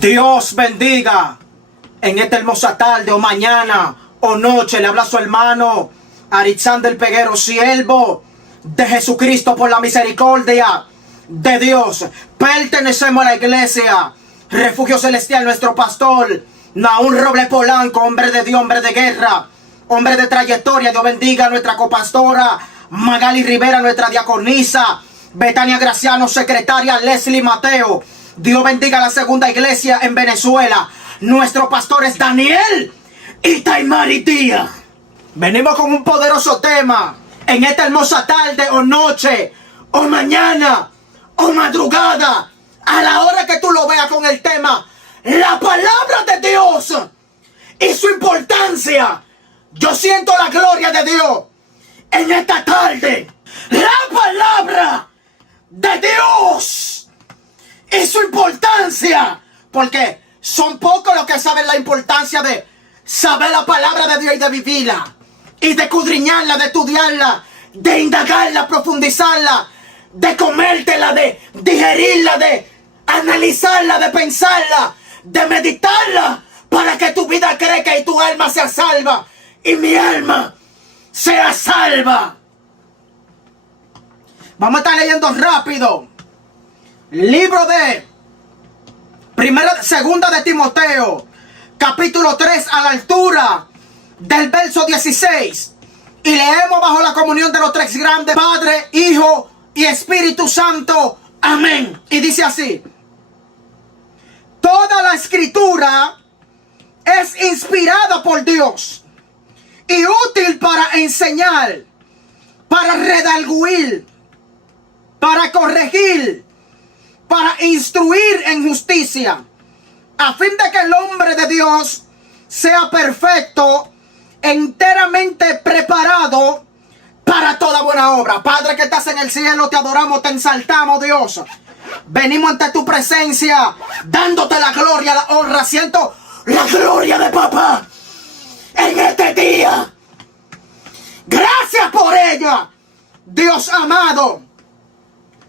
Dios bendiga en esta hermosa tarde o mañana o noche. Le habla su hermano Alexander Peguero, siervo de Jesucristo por la misericordia de Dios. Pertenecemos a la iglesia Refugio Celestial, nuestro pastor Nahum Robles Polanco, hombre de Dios, hombre de guerra, hombre de trayectoria. Dios bendiga a nuestra copastora Magali Rivera, nuestra diaconisa Betania Graciano, secretaria Leslie Mateo. Dios bendiga a la segunda iglesia en Venezuela. Nuestro pastor es Daniel y Taimari Díaz. Venimos con un poderoso tema en esta hermosa tarde o noche o mañana o madrugada, a la hora que tú lo veas, con el tema la palabra de Dios y su importancia. Yo siento la gloria de Dios en esta tarde. La palabra de Dios y su importancia, porque son pocos los que saben la importancia de saber la palabra de Dios y de vivirla, y de escudriñarla, de estudiarla, de indagarla, profundizarla, de comértela, de digerirla, de analizarla, de pensarla, de meditarla, para que tu vida crezca y tu alma sea salva y mi alma sea salva. Vamos a estar leyendo rápido. Libro de segunda de Timoteo, capítulo 3, a la altura del verso 16. Y leemos bajo la comunión de los tres grandes, Padre, Hijo y Espíritu Santo. Amén. Y dice así: toda la escritura es inspirada por Dios y útil para enseñar, para redarguir, para corregir, para instruir en justicia, a fin de que el hombre de Dios sea perfecto, enteramente preparado para toda buena obra. Padre que estás en el cielo, te adoramos, te exaltamos, Dios. Venimos ante tu presencia, dándote la gloria, la honra. Siento la gloria de papá en este día. Gracias por ella, Dios amado,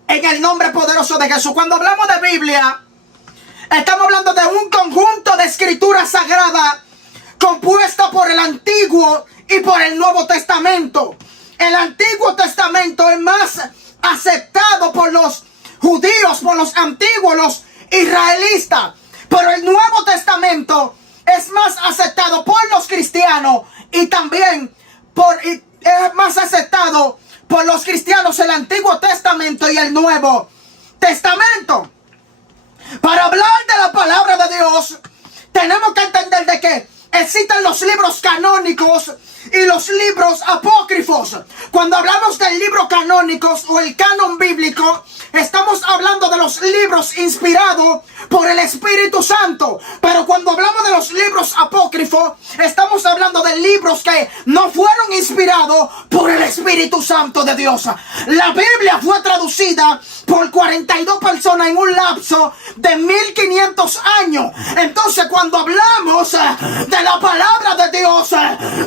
en el nombre poderoso de Jesús. Cuando hablamos de Biblia, estamos hablando de un conjunto de escritura sagrada compuesta por el Antiguo y por el Nuevo Testamento. El Antiguo Testamento es más aceptado por los judíos, por los antiguos, los israelitas. Pero el Nuevo Testamento es más aceptado por los cristianos y también es más aceptado por los cristianos el Antiguo Testamento y el Nuevo Testamento. Para hablar de la palabra de Dios, tenemos que entender de que existen los libros canónicos y los libros apócrifos. Cuando hablamos del libro canónicos o el canon bíblico, estamos hablando de los libros inspirados por el Espíritu Santo. Pero cuando hablamos de los libros apócrifos, estamos hablando de libros que no fueron inspirados por el Espíritu Santo de Dios. La Biblia fue traducida por 42 personas en un lapso de 1500 años. Entonces, cuando hablamos de la palabra de Dios,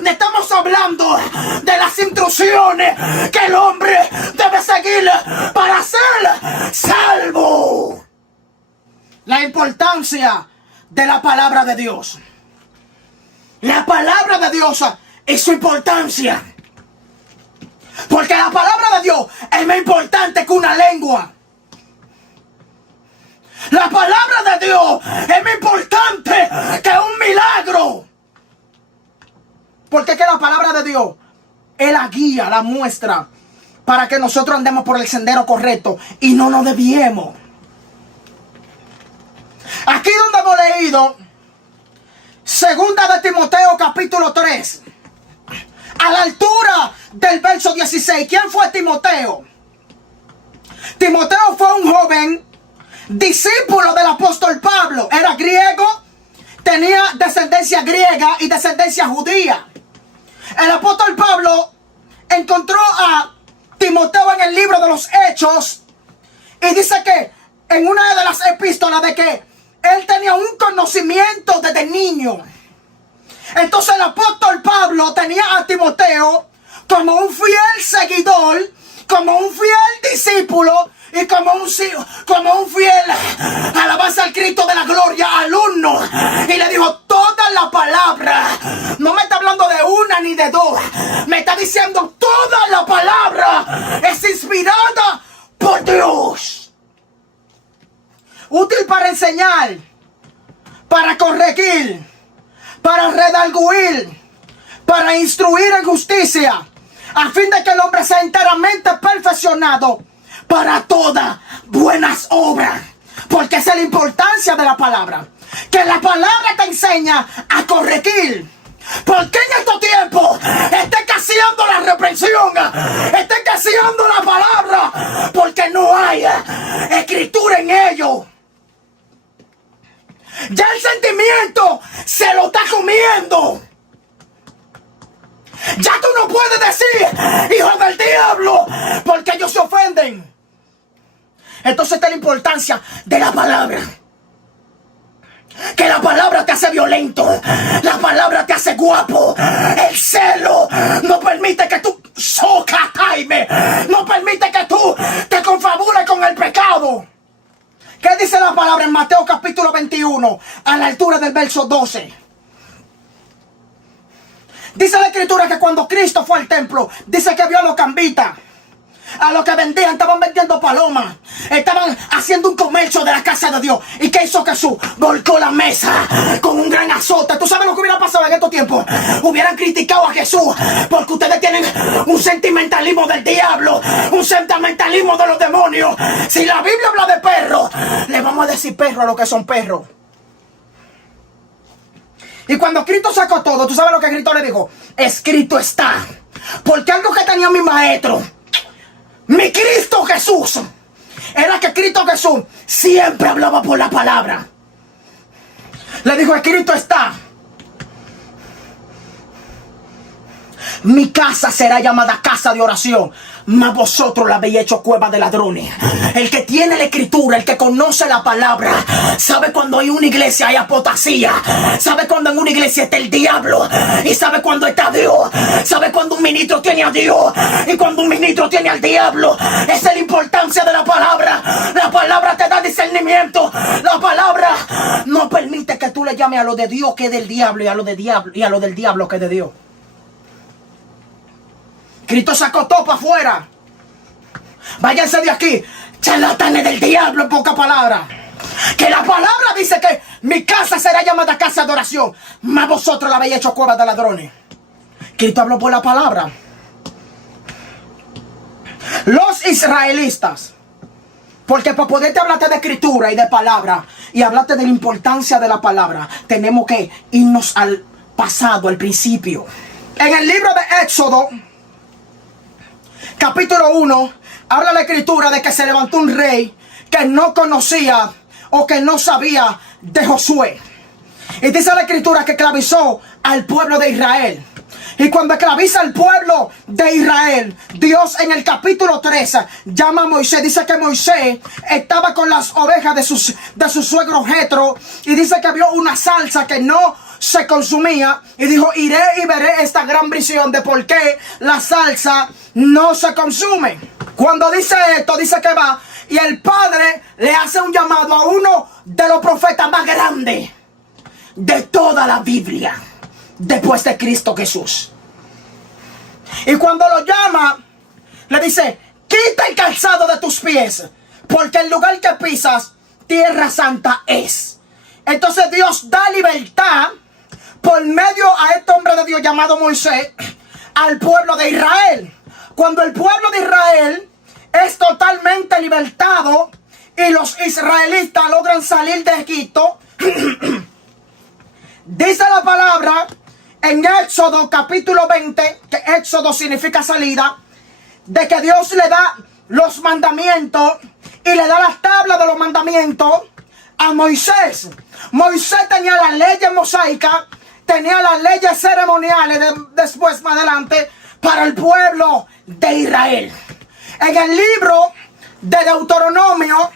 estamos hablando de las instrucciones que el hombre debe seguir para ser salvo. La importancia de la palabra de Dios. La palabra de Dios y su importancia. Porque la palabra de Dios es más importante que una lengua. La palabra de Dios es más importante que un milagro. Porque es que la palabra de Dios es la guía, la muestra para que nosotros andemos por el sendero correcto y no nos desviemos. Aquí donde hemos leído segunda de Timoteo capítulo 3, a la altura del verso 16. ¿Quién fue Timoteo? Timoteo fue un joven discípulo del apóstol Pablo. Era griego, tenía descendencia griega y descendencia judía. El apóstol Pablo encontró a Timoteo en el libro de los Hechos y dice que en una de las epístolas de que él tenía un conocimiento desde niño. Entonces el apóstol Pablo tenía a Timoteo como un fiel seguidor, como un fiel discípulo y como un fiel alabanza al Cristo de la gloria, alumno, y le dijo toda la palabra. No me está hablando de una ni de dos, me está diciendo toda la palabra es inspirada por Dios, útil para enseñar, para corregir, para redarguir, para instruir en justicia, a fin de que el hombre sea enteramente perfeccionado para todas buenas obras. Porque esa es la importancia de la palabra, que la palabra te enseña a corregir. Porque en estos tiempos está escaseando la reprensión, está escaseando la palabra, porque no hay escritura en ello. Ya el sentimiento se lo está comiendo. Ya tú no puedes decir hijo del diablo, porque ellos se ofenden. Entonces está la importancia de la palabra. Que la palabra te hace violento, la palabra te hace guapo. El celo no permite que tú no permite que tú te confabules con el pecado. ¿Qué dice la palabra en Mateo capítulo 21 a la altura del verso 12? Dice la escritura que cuando Cristo fue al templo, dice que vio a los cambitas, a los que vendían, estaban vendiendo palomas, estaban haciendo un comercio de la casa de Dios. ¿Y qué hizo Jesús? Volcó la mesa con un gran azote. ¿Tú sabes lo que hubiera pasado en estos tiempos? Hubieran criticado a Jesús porque ustedes tienen un sentimentalismo del diablo, un sentimentalismo de los demonios. Si la Biblia habla de perros, le vamos a decir perros a los que son perros. Y cuando Cristo sacó todo, ¿tú sabes lo que Cristo le dijo? Escrito está. Porque algo que tenía mi maestro, mi Cristo Jesús, era que Cristo Jesús siempre hablaba por la palabra. Le dijo, escrito está. Mi casa será llamada casa de oración, mas vosotros la habéis hecho cueva de ladrones. El que tiene la escritura, el que conoce la palabra, sabe cuando hay una iglesia hay apostasía, sabe cuando en una iglesia está el diablo, y sabe cuando está Dios, sabe cuando un ministro tiene a Dios y cuando un ministro tiene al diablo. Esa es la importancia de la palabra. La palabra te da discernimiento. La palabra no permite que tú le llames a lo de Dios que es del diablo, y a lo del diablo que es de Dios. Cristo sacó todo para afuera. Váyanse de aquí, charlatanes del diablo, en pocas palabras. Que la palabra dice que mi casa será llamada casa de oración, mas vosotros la habéis hecho cueva de ladrones. Cristo habló por la palabra. Los israelitas, porque para poderte hablarte de escritura y de palabra y hablarte de la importancia de la palabra, tenemos que irnos al pasado, al principio. En el libro de Éxodo capítulo 1, habla la escritura de que se levantó un rey que no conocía o que no sabía de Josué. Y dice la escritura que esclavizó al pueblo de Israel. Y cuando esclaviza al pueblo de Israel, Dios en el capítulo 13 llama a Moisés. Dice que Moisés estaba con las ovejas de su suegro Jetro, y dice que vio una salsa que no se consumía, y dijo, iré y veré esta gran visión de por qué la salsa no se consume. Cuando dice esto, dice que va y el Padre le hace un llamado a uno de los profetas más grandes de toda la Biblia, después de Cristo Jesús. Y cuando lo llama, le dice, quita el calzado de tus pies, porque el lugar que pisas, tierra santa es. Entonces Dios da libertad por medio a este hombre de Dios llamado Moisés al pueblo de Israel. Cuando el pueblo de Israel es totalmente libertado y los israelitas logran salir de Egipto, dice la palabra en Éxodo capítulo 20, que Éxodo significa salida, de que Dios le da los mandamientos y le da las tablas de los mandamientos a Moisés. Moisés tenía las leyes mosaicas, tenía las leyes ceremoniales después, más adelante, para el pueblo de Israel. En el libro de Deuteronomio,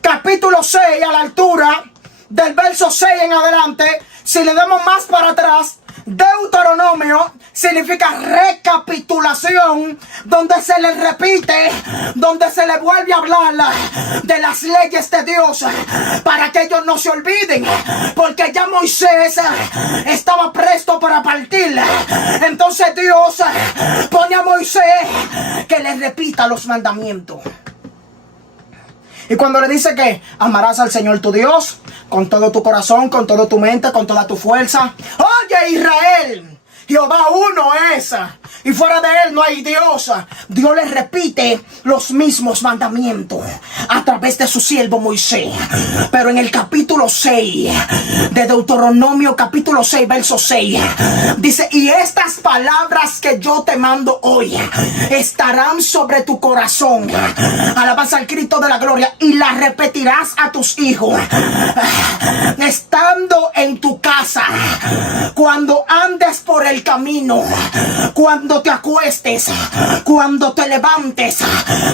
capítulo 6, a la altura del verso 6 en adelante, si le damos más para atrás, Deuteronomio significa recapitulación, donde se le repite, donde se le vuelve a hablar de las leyes de Dios, para que ellos no se olviden, porque ya Moisés estaba presto para partir. Entonces Dios pone a Moisés que le repita los mandamientos. Y cuando le dice que amarás al Señor tu Dios con todo tu corazón, con toda tu mente, con toda tu fuerza. Oye, Israel, Jehová uno es, y fuera de él no hay Dios. Dios le repite los mismos mandamientos a través de su siervo Moisés. Pero en el capítulo 6 de Deuteronomio, capítulo 6, verso 6, dice: y estas palabras que yo te mando hoy estarán sobre tu corazón. Alabanza al Cristo de la gloria. Y las repetirás a tus hijos, estando en tu casa, cuando andes por el camino, cuando te acuestes, cuando te levantes.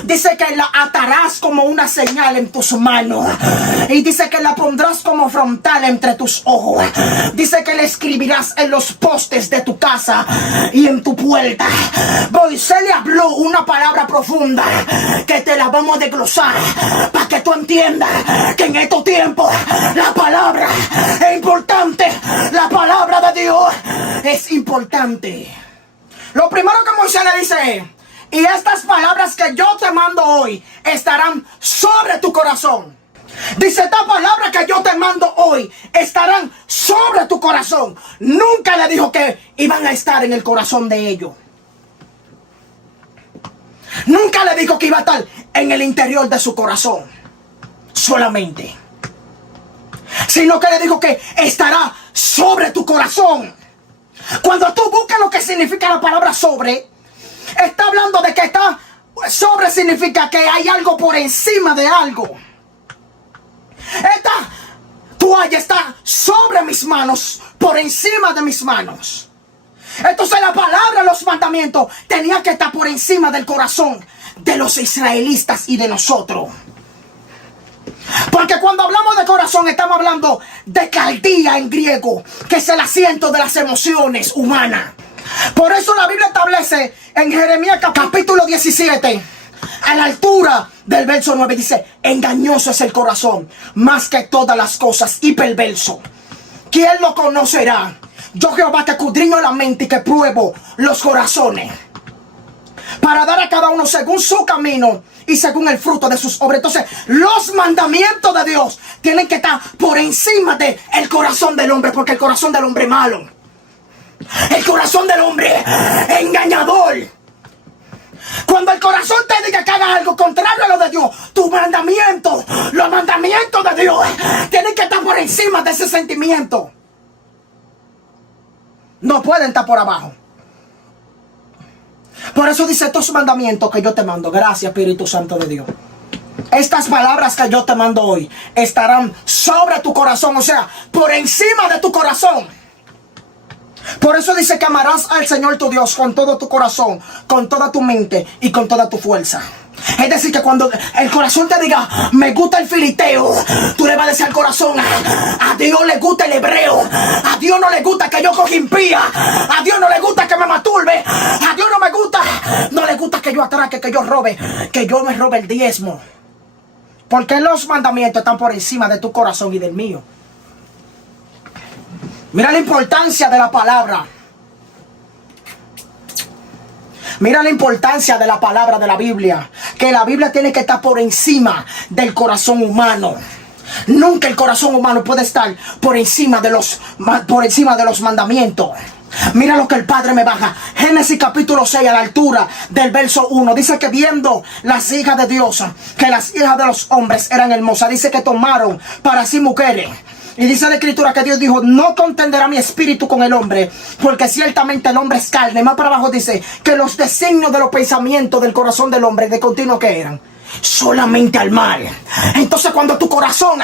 Dice que la atarás como una señal en tus manos, y dice que la pondrás como frontal entre tus ojos. Dice que la escribirás en los postes de tu casa y en tu puerta. Moisés le habló una palabra profunda que te la vamos a desglosar para que tú entiendas que en estos tiempos la palabra es importante. La palabra de Dios es importante. Lo primero que Moisés le dice es: y estas palabras que yo te mando hoy estarán sobre tu corazón. Dice: esta palabra que yo te mando hoy estarán sobre tu corazón. Nunca le dijo que iban a estar en el corazón de ellos. Nunca le dijo que iba a estar en el interior de su corazón solamente, sino que le dijo que estará sobre tu corazón. Cuando tú buscas lo que significa la palabra sobre, está hablando de que está sobre, significa que hay algo por encima de algo. Esta toalla está sobre mis manos, por encima de mis manos. Entonces la palabra, los mandamientos, tenía que estar por encima del corazón de los israelitas y de nosotros. Porque cuando hablamos de corazón, estamos hablando de caldía en griego, que es el asiento de las emociones humanas. Por eso la Biblia establece en Jeremías capítulo 17, a la altura del verso 9, dice: engañoso es el corazón más que todas las cosas, y perverso. ¿Quién lo conocerá? Yo, Jehová, que escudriño la mente y que pruebo los corazones, para dar a cada uno según su camino y según el fruto de sus obras. Entonces, los mandamientos de Dios tienen que estar por encima del corazón del hombre, porque el corazón del hombre es malo. El corazón del hombre es engañador. Cuando el corazón te diga que haga algo contrario a lo de Dios, tus mandamientos, los mandamientos de Dios, tienen que estar por encima de ese sentimiento. No pueden estar por abajo. Por eso dice: estos mandamientos que yo te mando, gracias Espíritu Santo de Dios, estas palabras que yo te mando hoy estarán sobre tu corazón, o sea, por encima de tu corazón. Por eso dice que amarás al Señor tu Dios con todo tu corazón, con toda tu mente y con toda tu fuerza. Es decir, que cuando el corazón te diga: me gusta el filisteo, tú le vas a decir al corazón: a Dios le gusta el hebreo, a Dios no le gusta que yo coja impía, a Dios no le gusta que me masturbe, a Dios no le gusta que yo atraque, que yo robe, que yo me robe el diezmo. Porque los mandamientos están por encima de tu corazón y del mío. Mira la importancia de la palabra. Mira la importancia de la palabra de la Biblia. Que la Biblia tiene que estar por encima del corazón humano. Nunca el corazón humano puede estar por encima de los mandamientos. Mira lo que el Padre me baja. Génesis capítulo 6, a la altura del verso 1. Dice que viendo las hijas de Dios, que las hijas de los hombres eran hermosas, dice que tomaron para sí mujeres. Y dice la Escritura que Dios dijo: no contenderá mi espíritu con el hombre, porque ciertamente el hombre es carne. Más para abajo dice que los designios de los pensamientos del corazón del hombre de continuo que eran solamente al mal. Entonces, cuando tu corazón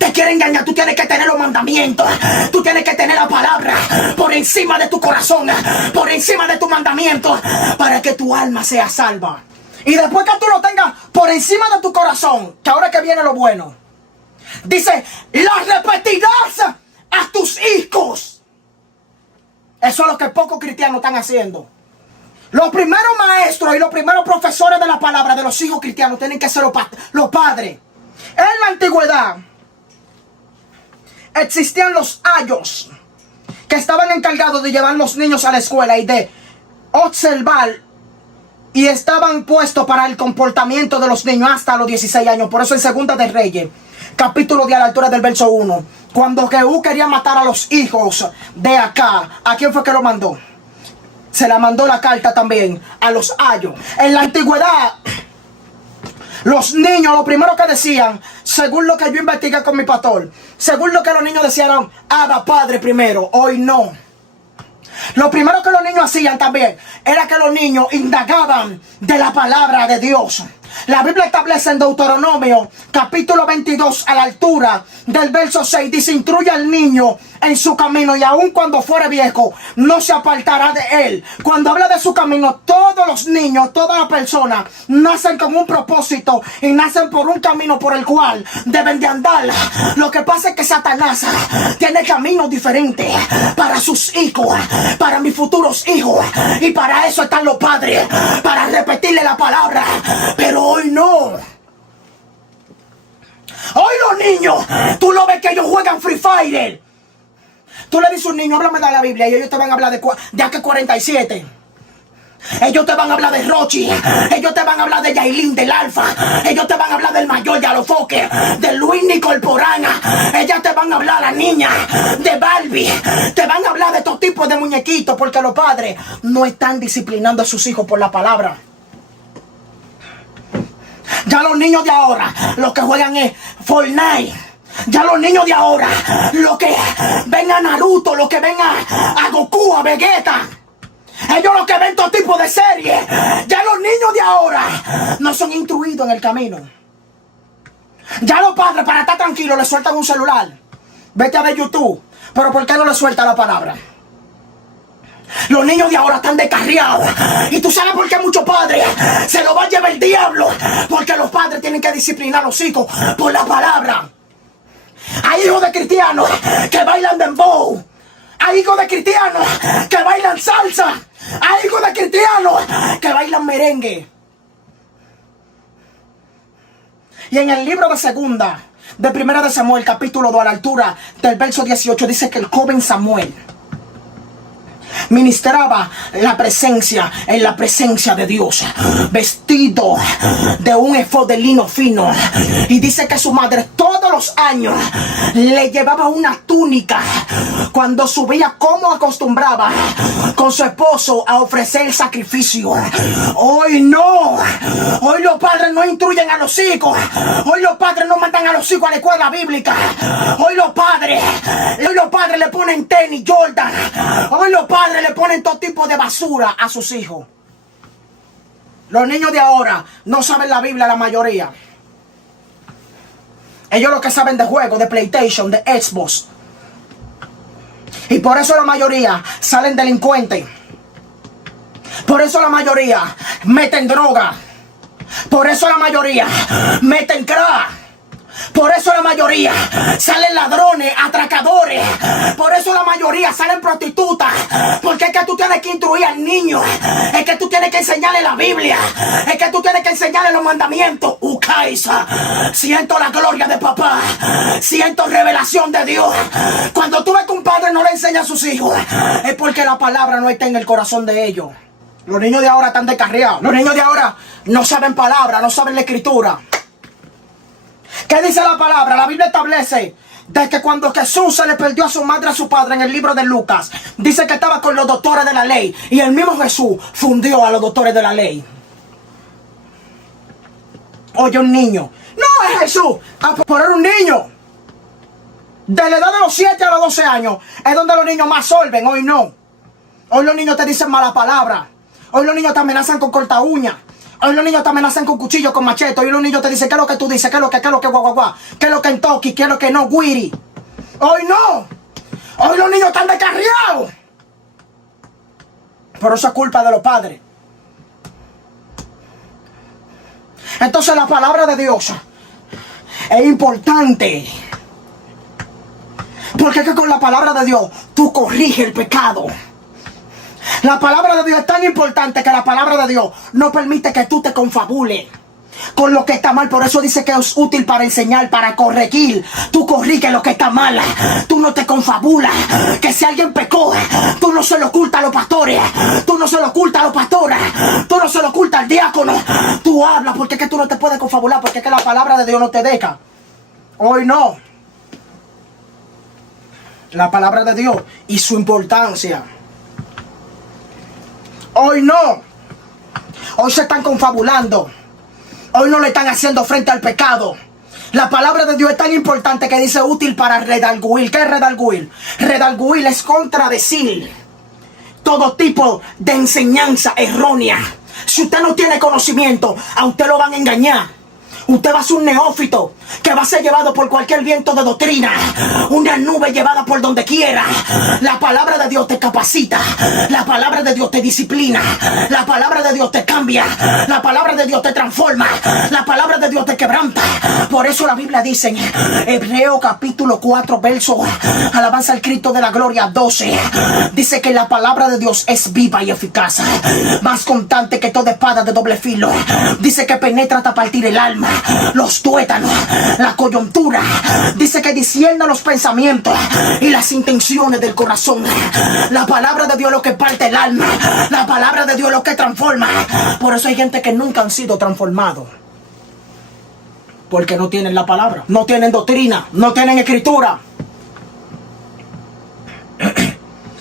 te quiere engañar, tú tienes que tener los mandamientos, tú tienes que tener la palabra por encima de tu corazón, por encima de tu mandamiento, para que tu alma sea salva. Y después que tú lo tengas por encima de tu corazón, que ahora que viene lo bueno, dice: las repetirás a tus hijos. eso es lo que pocos cristianos están haciendo. Los primeros maestros y los primeros profesores de la palabra de los hijos cristianos tienen que ser los padres. En la antigüedad existían los ayos que estaban encargados de llevar los niños a la escuela y de observar, y estaban puestos para el comportamiento de los niños hasta los 16 años. Por eso en Segunda de Reyes, capítulo 10 a la altura del verso 1, cuando Jehú quería matar a los hijos de Acá, ¿a quién fue que lo mandó? Se la mandó la carta también a los ayos. En la antigüedad, los niños, lo primero que decían, según lo que yo investigué con mi pastor, según lo que los niños decían, haga padre primero. Hoy no. Lo primero que los niños hacían también era que los niños indagaban de la palabra de Dios. La Biblia establece en Deuteronomio capítulo 22 a la altura del verso 6, dice: instruye al niño en su camino y aun cuando fuere viejo no se apartará de él. Cuando habla de su camino, todos los niños, todas las personas nacen con un propósito y nacen por un camino por el cual deben de andar. Lo que pasa es que Satanás tiene caminos diferentes para sus hijos, para mis futuros hijos, y para eso están los padres, para repetirle la palabra. Pero hoy no. Hoy los niños, tú lo ves que ellos juegan Free Fire. Tú le dices a un niño, háblame de la Biblia, y ellos te van a hablar de AK-47. Ellos te van a hablar de Rochi. Ellos te van a hablar de Yailin, del Alfa. Ellos te van a hablar del Mayor de Alofoque, de Luis Nicolporana. Ellas te van a hablar, la niña, de Barbie. Te van a hablar de estos tipos de muñequitos, porque los padres no están disciplinando a sus hijos por la palabra. Ya los niños de ahora, los que juegan es Fortnite. Ya los niños de ahora, los que ven a Naruto, los que ven a Goku, a Vegeta, ellos los que ven todo tipo de series. Ya los niños de ahora no son instruidos en el camino. Ya los padres, para estar tranquilos, les sueltan un celular. Vete a ver YouTube. Pero ¿por qué no les suelta la palabra? Los niños de ahora están descarriados. Y tú sabes por qué muchos padres se lo va a llevar el diablo. Porque los padres tienen que disciplinar a los hijos por la palabra. Hay hijos de cristianos que bailan dembow. Hay hijos de cristianos que bailan salsa. Hay hijos de cristianos que bailan merengue. Y en el libro de segunda, de primera de Samuel, capítulo 2, a la altura del verso 18, dice que el joven Samuel ministraba en la presencia de Dios, vestido de un efod de lino fino. Y dice que su madre todos los años le llevaba una túnica cuando subía, como acostumbraba con su esposo a ofrecer sacrificio. Hoy no. Hoy los padres no instruyen a los hijos. Hoy los padres no mandan a los hijos a la escuela bíblica. Hoy los padres le ponen tenis Jordan. Hoy los padres le ponen todo tipo de basura a sus hijos. Los niños de ahora no saben la Biblia, la mayoría. Ellos lo que saben de juegos, de PlayStation, de Xbox. Y por eso la mayoría salen delincuentes. Por eso la mayoría meten droga. Por eso la mayoría meten crack. Por eso la mayoría salen ladrones, atracadores. Por eso la mayoría salen prostitutas. Porque es que tú tienes que instruir al niño. Es que tú tienes que enseñarle la Biblia. Es que tú tienes que enseñarle los mandamientos. Ukaisa, siento la gloria de papá. Siento revelación de Dios. Cuando tú ves que un padre no le enseña a sus hijos, es porque la palabra no está en el corazón de ellos. Los niños de ahora están descarriados. Los niños de ahora no saben palabra, no saben la escritura. ¿Qué dice la palabra? La Biblia establece de que cuando Jesús se le perdió a su madre y a su padre en el libro de Lucas, dice que estaba con los doctores de la ley. Y el mismo Jesús fundió a los doctores de la ley. Oye, un niño. No es Jesús. Por era un niño. De la edad de los 7 a los 12 años es donde los niños más solven. Hoy no. Hoy los niños te dicen mala palabra. Hoy los niños te amenazan con corta uña. Hoy los niños te amenazan con cuchillo, con machete. Hoy los niños te dicen qué es lo que tú dices, qué es lo que guau, qué es lo que en Toki, qué es lo que no, Guiri. Hoy no. Hoy los niños están descarriados. Pero eso es culpa de los padres. Entonces la palabra de Dios es importante. Porque es que con la palabra de Dios tú corriges el pecado. La palabra de Dios es tan importante que la palabra de Dios no permite que tú te confabules con lo que está mal. Por eso dice que es útil para enseñar, para corregir. Tú corriges lo que está mal. Tú no te confabulas. Que si alguien pecó, tú no se lo ocultas a los pastores. Tú no se lo ocultas a los pastores. Tú no se lo ocultas al diácono. Tú hablas porque es que tú no te puedes confabular. Porque es que la palabra de Dios no te deja. Hoy no. La palabra de Dios y su importancia. Hoy no. Hoy se están confabulando. Hoy no le están haciendo frente al pecado. La palabra de Dios es tan importante que dice útil para redarguir. ¿Qué es redarguir? Redarguir es contradecir todo tipo de enseñanza errónea. Si usted no tiene conocimiento, a usted lo van a engañar. Usted va a ser un neófito que va a ser llevado por cualquier viento de doctrina. Una nube llevada por donde quiera. La palabra de Dios te capacita. La palabra de Dios te disciplina. La palabra de Dios te cambia. La palabra de Dios te transforma. La palabra de Dios te quebranta. Por eso la Biblia dice en Hebreo capítulo 4 verso alabanza al Cristo de la gloria 12. Dice que la palabra de Dios es viva y eficaz. Más cortante que toda espada de doble filo. Dice que penetra hasta partir el alma, los tuétanos, la coyuntura. Dice que discierne los pensamientos y las intenciones del corazón. La palabra de Dios es lo que parte el alma. La palabra de Dios es lo que transforma. Por eso hay gente que nunca han sido transformados, porque no tienen la palabra, no tienen doctrina, no tienen escritura.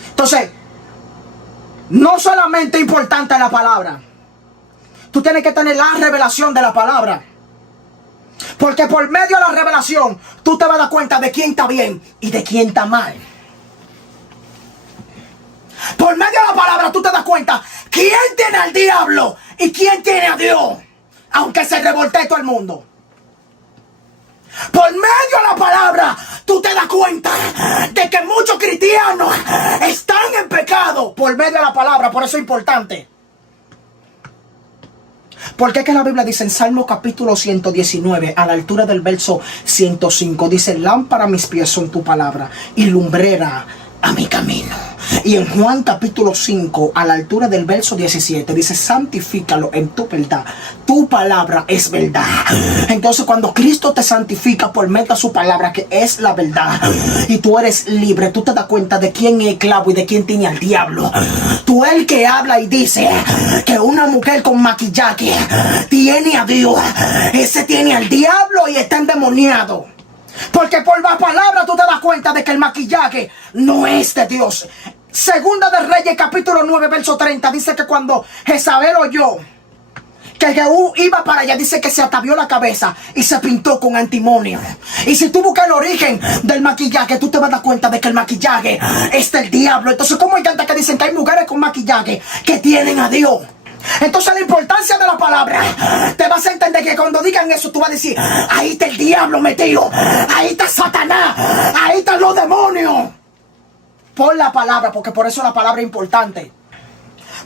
Entonces, no solamente es importante la palabra, tú tienes que tener la revelación de la palabra. Porque por medio de la revelación, tú te vas a dar cuenta de quién está bien y de quién está mal. Por medio de la palabra, tú te das cuenta quién tiene al diablo y quién tiene a Dios. Aunque se revoltee todo el mundo. Por medio de la palabra, tú te das cuenta de que muchos cristianos están en pecado. Por medio de la palabra, por eso es importante. Porque es que la Biblia dice en Salmo capítulo 119, a la altura del verso 105, dice: lámpara a mis pies son tu palabra y lumbrera a mi camino. Y en Juan capítulo 5, a la altura del verso 17, dice: santifícalo en tu verdad, tu palabra es verdad. Entonces, cuando Cristo te santifica por medio de su palabra, que es la verdad, y tú eres libre, tú te das cuenta de quién es esclavo y de quién tiene al diablo. Tú el que habla y dice que una mujer con maquillaje tiene a Dios, ese tiene al diablo y está endemoniado. Porque por la palabra tú te das cuenta de que el maquillaje no es de Dios. Segunda de Reyes capítulo 9 verso 30 dice que cuando Jezabel oyó que Jehú iba para allá, dice que se atavió la cabeza y se pintó con antimonio. Y si tú buscas el origen del maquillaje, tú te vas a dar cuenta de que el maquillaje es del diablo. Entonces, ¿cómo hay gente que dicen que hay mujeres con maquillaje que tienen a Dios? Entonces la importancia de la palabra, te vas a entender que cuando digan eso tú vas a decir: ahí está el diablo metido, ahí está Satanás, ahí están los demonios. Por la palabra, porque por eso la palabra es importante.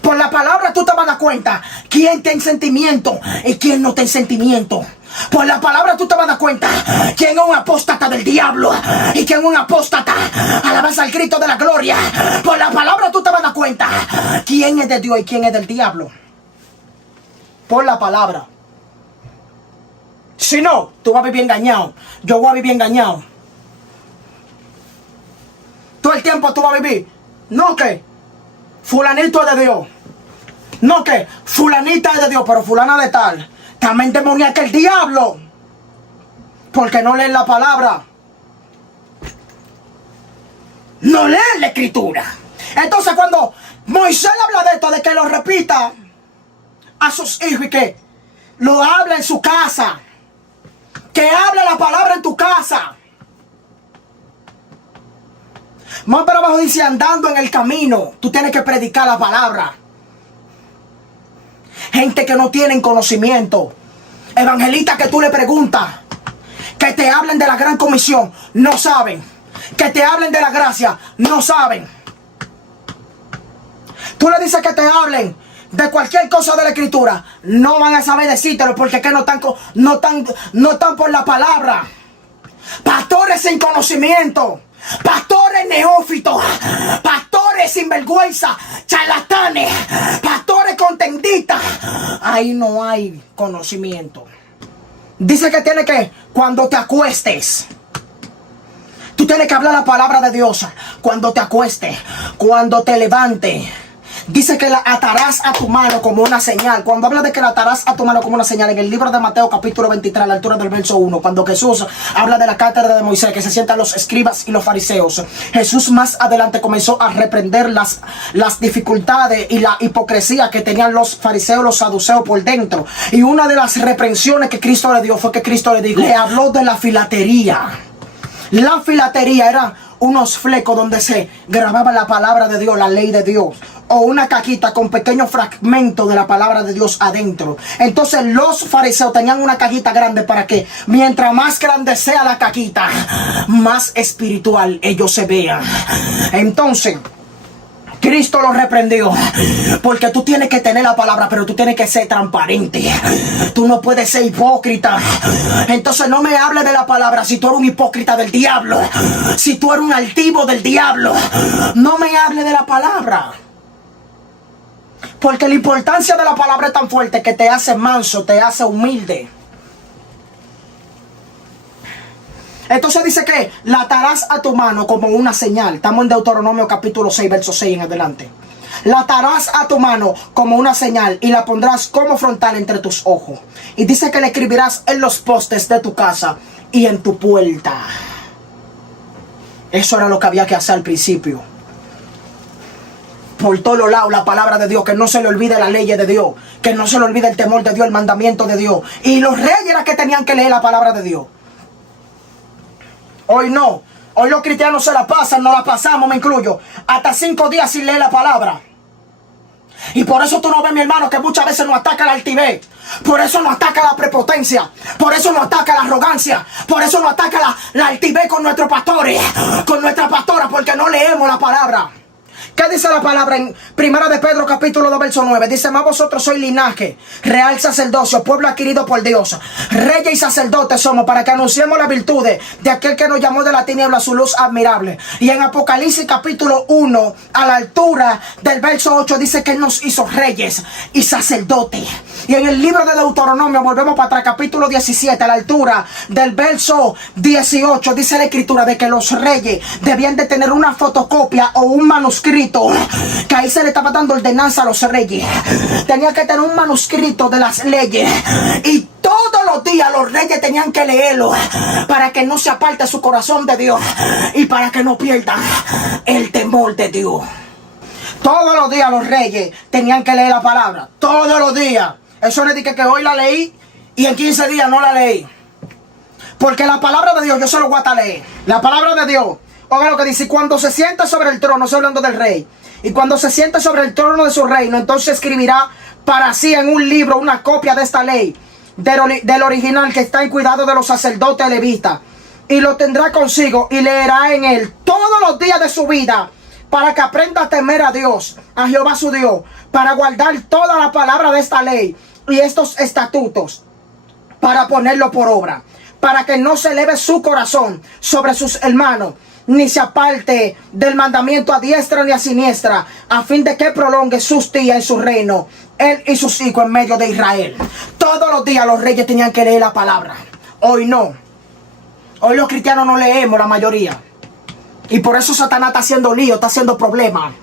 Por la palabra tú te vas a dar cuenta quién tiene sentimiento y quién no tiene sentimiento. Por la palabra tú te vas a dar cuenta quién es un apóstata del diablo y quién es un apóstata alabanza al Cristo de la gloria. Por la palabra tú te vas a dar cuenta quién es de Dios y quién es del diablo. Por la palabra. Si no, tú vas a vivir engañado. Yo voy a vivir engañado. Todo el tiempo tú vas a vivir. No que fulanito es de Dios. No que fulanita es de Dios, pero fulana de tal también demoníaca el diablo. Porque no leen la palabra. No leen la escritura. Entonces cuando Moisés habla de esto, de que lo repita a sus hijos y que lo habla en su casa, que hable la palabra en tu casa. Más para abajo dice: andando en el camino, tú tienes que predicar la palabra. Gente que no tienen conocimiento, evangelistas que tú le preguntas, que te hablen de la gran comisión, no saben. Que te hablen de la gracia, no saben. Tú le dices que te hablen de cualquier cosa de la escritura, no van a saber decírtelo porque que no están por la palabra. Pastores sin conocimiento, pastores neófitos, pastores pastores sinvergüenza, charlatanes, pastores contenditas, ahí no hay conocimiento. Dice que tiene que, cuando te acuestes, tú tienes que hablar la palabra de Dios. Cuando te acuestes, cuando te levantes. Dice que la atarás a tu mano como una señal. Cuando habla de que la atarás a tu mano como una señal, en el libro de Mateo capítulo 23, a la altura del verso 1, cuando Jesús habla de la cátedra de Moisés, que se sientan los escribas y los fariseos, Jesús más adelante comenzó a reprender las dificultades y la hipocresía que tenían los fariseos, los saduceos por dentro. Y una de las reprensiones que Cristo le dio fue que Cristo le dijo, le habló de la filatería. La filatería era unos flecos donde se grababa la palabra de Dios, la ley de Dios, o una cajita con pequeños fragmentos de la palabra de Dios adentro. Entonces los fariseos tenían una cajita grande para que mientras más grande sea la cajita, más espiritual ellos se vean. Entonces Cristo lo reprendió, porque tú tienes que tener la palabra, pero tú tienes que ser transparente. Tú no puedes ser hipócrita. Entonces no me hables de la palabra si tú eres un hipócrita del diablo, si tú eres un altivo del diablo. No me hables de la palabra, porque la importancia de la palabra es tan fuerte que te hace manso, te hace humilde. Entonces dice que la atarás a tu mano como una señal. Estamos en Deuteronomio capítulo 6, verso 6 en adelante. La atarás a tu mano como una señal y la pondrás como frontal entre tus ojos. Y dice que la escribirás en los postes de tu casa y en tu puerta. Eso era lo que había que hacer al principio. Por todos lados la palabra de Dios, que no se le olvide la ley de Dios, que no se le olvide el temor de Dios, el mandamiento de Dios. Y los reyes eran que tenían que leer la palabra de Dios. Hoy no. Hoy los cristianos se la pasan, no la pasamos, me incluyo, hasta 5 días sin leer la palabra. Y por eso tú no ves, mi hermano, que muchas veces nos ataca la altivez. Por eso nos ataca la prepotencia. Por eso nos ataca la arrogancia. Por eso nos ataca la altivez con nuestros pastores, con nuestra pastora, porque no leemos la palabra. ¿Qué dice la palabra en 1 de Pedro capítulo 2 verso 9? Dice, mas vosotros sois linaje, real sacerdocio, pueblo adquirido por Dios, reyes y sacerdotes somos, para que anunciemos las virtudes de aquel que nos llamó de la tiniebla a su luz admirable. Y en Apocalipsis capítulo 1, a la altura del verso 8, dice que Él nos hizo reyes y sacerdotes. Y en el libro de Deuteronomio, volvemos para atrás, capítulo 17, a la altura del verso 18, dice la escritura de que los reyes debían de tener una fotocopia o un manuscrito, que ahí se le estaba dando ordenanza a los reyes. Tenía que tener un manuscrito de las leyes, y todos los días los reyes tenían que leerlo, para que no se aparte su corazón de Dios y para que no pierdan el temor de Dios. Todos los días los reyes tenían que leer la palabra, todos los días. Eso le dije que hoy la leí y en 15 días no la leí, porque la palabra de Dios yo se lo voy a leer. La palabra de Dios, oiga lo que dice: cuando se sienta sobre el trono, estoy hablando del rey, y cuando se sienta sobre el trono de su reino, entonces escribirá para sí en un libro una copia de esta ley, del original, que está en cuidado de los sacerdotes levitas, y lo tendrá consigo y leerá en él todos los días de su vida, para que aprenda a temer a Dios, a Jehová su Dios, para guardar toda la palabra de esta ley y estos estatutos, para ponerlo por obra, para que no se eleve su corazón sobre sus hermanos, ni se aparte del mandamiento a diestra ni a siniestra, a fin de que prolongue sus días en su reino, él y sus hijos en medio de Israel. Todos los días los reyes tenían que leer la palabra. Hoy no. Hoy los cristianos no leemos, la mayoría. Y por eso Satanás está haciendo lío, está haciendo problemas.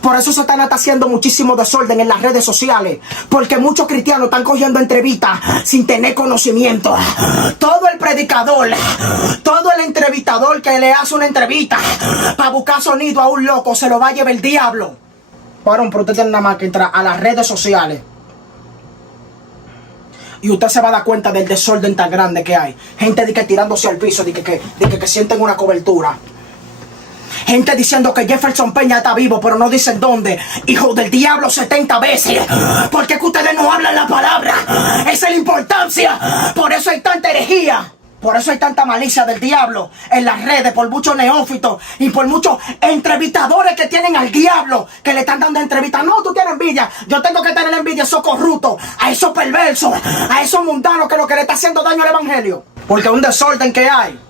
Por eso Satanás está haciendo muchísimo desorden en las redes sociales, porque muchos cristianos están cogiendo entrevistas sin tener conocimiento. Todo el predicador, todo el entrevistador que le hace una entrevista para buscar sonido a un loco, se lo va a llevar el diablo. Varón, pero usted tiene nada más que entrar a las redes sociales y usted se va a dar cuenta del desorden tan grande que hay. Gente de que tirándose al piso, de que sienten una cobertura. Gente diciendo que Jefferson Peña está vivo, pero no dicen dónde. Hijo del diablo 70 veces. ¿Por qué que ustedes no hablan la palabra? Esa es la importancia. Por eso hay tanta herejía. Por eso hay tanta malicia del diablo en las redes, por muchos neófitos y por muchos entrevistadores que tienen al diablo, que le están dando entrevistas. No, tú tienes envidia. Yo tengo que tener envidia a esos corruptos, a esos perversos, a esos mundanos que lo que le está haciendo daño al evangelio. Porque es un desorden que hay.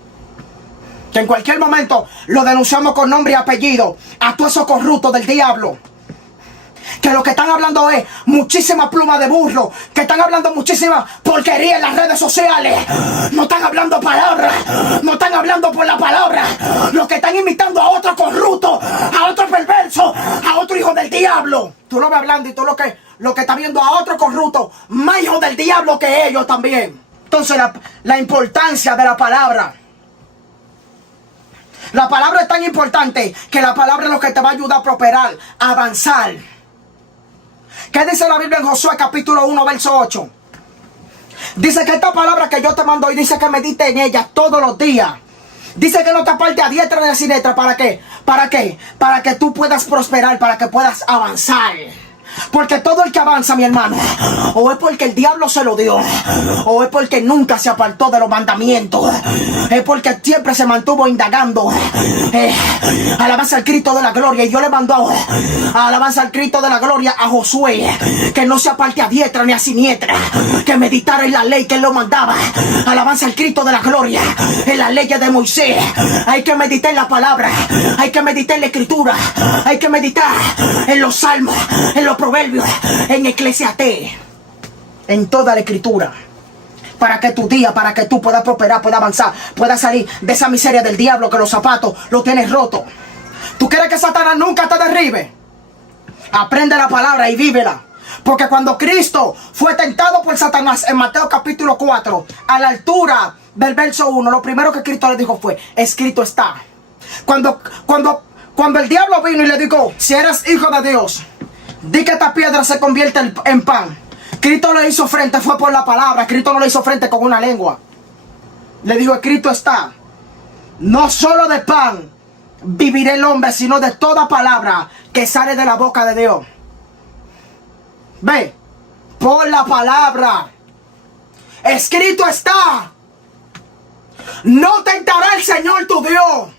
que en cualquier momento lo denunciamos con nombre y apellido a todos esos corruptos del diablo, que lo que están hablando es muchísima pluma de burro, que están hablando muchísima porquería en las redes sociales, no están hablando palabras, no están hablando por la palabra, los que están imitando a otro corrupto, a otro perverso, a otro hijo del diablo. Tú lo ves hablando y tú lo que está viendo a otro corrupto, más hijo del diablo que ellos también. Entonces la importancia de la palabra. La palabra es tan importante que la palabra es lo que te va a ayudar a prosperar, a avanzar. ¿Qué dice la Biblia en Josué capítulo 1 verso 8? Dice que esta palabra que yo te mando hoy, dice que medite en ella todos los días. Dice que no te aparte a diestra ni a siniestra. ¿Para qué? ¿Para qué? Para que tú puedas prosperar, para que puedas avanzar. Porque todo el que avanza, mi hermano, o es porque el diablo se lo dio, o es porque nunca se apartó de los mandamientos, es porque siempre se mantuvo indagando. Alabanza al Cristo de la gloria. Y Dios le mandó alabanza al Cristo de la gloria a Josué, que no se aparte a diestra ni a siniestra, que meditara en la ley que él lo mandaba. Alabanza al Cristo de la gloria. En las leyes de Moisés hay que meditar en la palabra, hay que meditar en la escritura, hay que meditar en los salmos, en los proverbios, en Eclesiastés, en toda la escritura, para que tu día, para que tú puedas prosperar, puedas avanzar, puedas salir de esa miseria del diablo que los zapatos los tienes rotos. ¿Tú quieres que Satanás nunca te derribe? Aprende la palabra y vívela. Porque cuando Cristo fue tentado por Satanás en Mateo capítulo 4, a la altura del verso 1, lo primero que Cristo le dijo fue: escrito está. Cuando el diablo vino y le dijo: si eres hijo de Dios, di que esta piedra se convierte en pan. Cristo le hizo frente, fue por la palabra. Cristo no le hizo frente con una lengua. Le dijo: escrito está. No solo de pan vivirá el hombre, sino de toda palabra que sale de la boca de Dios. Ve, por la palabra. Escrito está. No tentará el Señor tu Dios.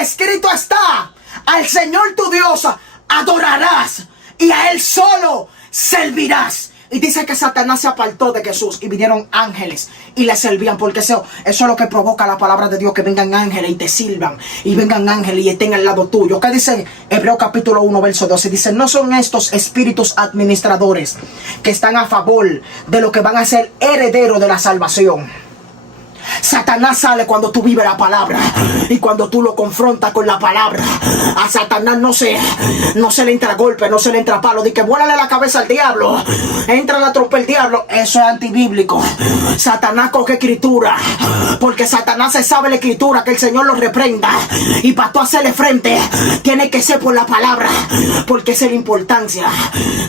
Escrito está. Al Señor tu Dios adorarás y a Él solo servirás. Y dice que Satanás se apartó de Jesús y vinieron ángeles y le servían, porque eso es lo que provoca la palabra de Dios, que vengan ángeles y te sirvan, y vengan ángeles y estén al lado tuyo. ¿Qué dice Hebreos capítulo 1 verso 12? Dice: no son estos espíritus administradores que están a favor de lo que van a ser herederos de la salvación. Satanás sale cuando tú vives la palabra y cuando tú lo confrontas con la palabra. A Satanás no se le entra golpe, no se le entra palo. Di que vuélale la cabeza al diablo, entra la trompa el diablo. Eso es antibíblico. Satanás coge escritura, porque Satanás se sabe la escritura, que el Señor lo reprenda. Y para tú hacerle frente, tiene que ser por la palabra, porque esa es la importancia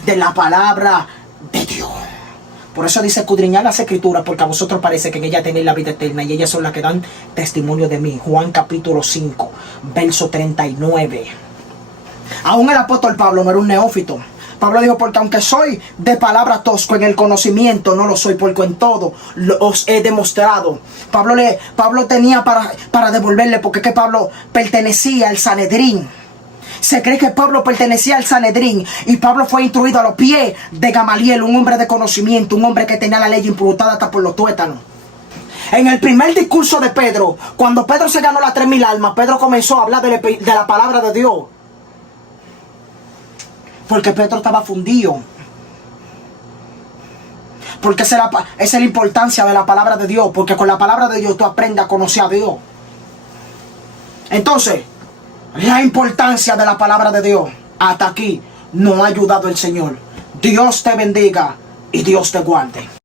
de la palabra de Dios. Por eso dice: escudriñad las escrituras, porque a vosotros parece que en ellas tenéis la vida eterna, y ellas son las que dan testimonio de mí. Juan capítulo 5, verso 39. Aún el apóstol Pablo no era un neófito. Pablo dijo: porque aunque soy de palabra tosco en el conocimiento, no lo soy, porque en todo os he demostrado. Pablo tenía para devolverle, porque es que Pablo pertenecía al Sanedrín. Se cree que Pablo pertenecía al Sanedrín, y Pablo fue instruido a los pies de Gamaliel, un hombre de conocimiento, un hombre que tenía la ley imputada hasta por los tuétanos. En el primer discurso de Pedro, cuando Pedro se ganó las 3,000 almas, Pedro comenzó a hablar de la palabra de Dios, porque Pedro estaba fundido. Porque esa es la importancia de la palabra de Dios, porque con la palabra de Dios tú aprendes a conocer a Dios. Entonces, la importancia de la palabra de Dios. Hasta aquí nos ha ayudado el Señor. Dios te bendiga y Dios te guarde.